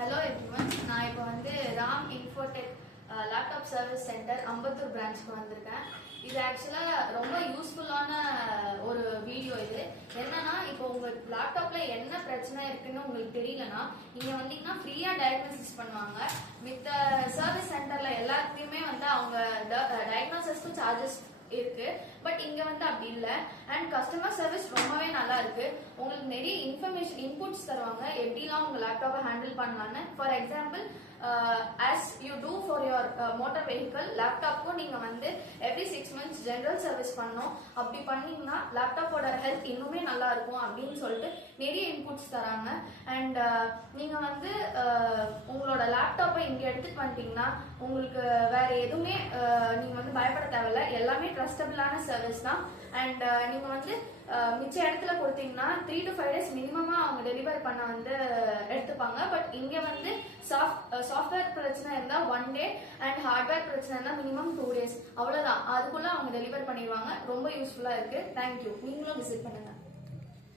Hello everyone. நான் இப்போ வந்து Ram Infotech laptop service centre Ambattur பிரான்ச்க்கு வந்திருக்கேன். இது ஆக்சுவலா ரொம்ப யூஸ்ஃபுல்லான ஒரு வீடியோ. இது என்னன்னா, இப்போ உங்க லேப்டாப்ல என்ன பிரச்சனை இருக்குன்னு உங்களுக்கு தெரியலனா நீங்க வந்தீங்கன்னா ஃப்ரீயா டயக்னோசிஸ் பண்ணுவாங்க. வித் சர்வீஸ் சென்டர்ல எல்லாத்துக்குமே வந்து அவங்க டயக்னோசிஸ்க்கு சார்ஜஸ் இருக்கு. பட் இங்க வந்து அப்படி இல்ல. அண்ட் கஸ்டமர் சர்வீஸ் ரொம்பவே நல்லா இருக்கு. உங்களுக்கு நிறைய இன்ஃபர்மேஷன் இன்புட்ஸ் தருவாங்க, எப்படிலாம் உங்க லேப்டாப்பை ஹேண்டில் பண்ணலான்னு. For example, as you do for your motor vehicle, லேப்டாப்க்கும் நீங்க வந்து every 6 months ஜெனரல் சர்வீஸ் பண்ணணும். அப்படி பண்ணீங்கன்னா லேப்டாப்போட ஹெல்த் இன்னுமே நல்லா இருக்கும் அப்படின்னு சொல்லிட்டு நிறைய இன்புட்ஸ் தராங்க. அண்ட் நீங்க வந்து உங்களோட லேப்டாப்பை இங்க எடுத்துட்டு வந்துட்டீங்கன்னா உங்களுக்கு வேற எதுவுமே நீங்க வந்து பயப்பட தேவையில்ல. எல்லாமே ட்ரஸ்டபிளான சர்வீஸ் தான். அண்ட் நீங்க வந்து மிச்ச இடத்துல கொடுத்தீங்கன்னா 3 to 5 days மினிமமா அவங்க டெலிவர் பண்ண வந்து எடுத்துப்பாங்க. பட் இங்க வந்து சாஃப்ட்வேர் பிரச்சனை இருந்தா 1 day அண்ட் ஹார்ட்வேர் பிரச்சனை இருந்தா மினிமம் 2 days, அவ்வளவுதான். அதுக்குள்ள அவங்க டெலிவர் பண்ணிடுவாங்க. ரொம்ப யூஸ்ஃபுல்லா இருக்கு. தேங்க்யூ. நீங்களும் விசிட் பண்ணுங்க.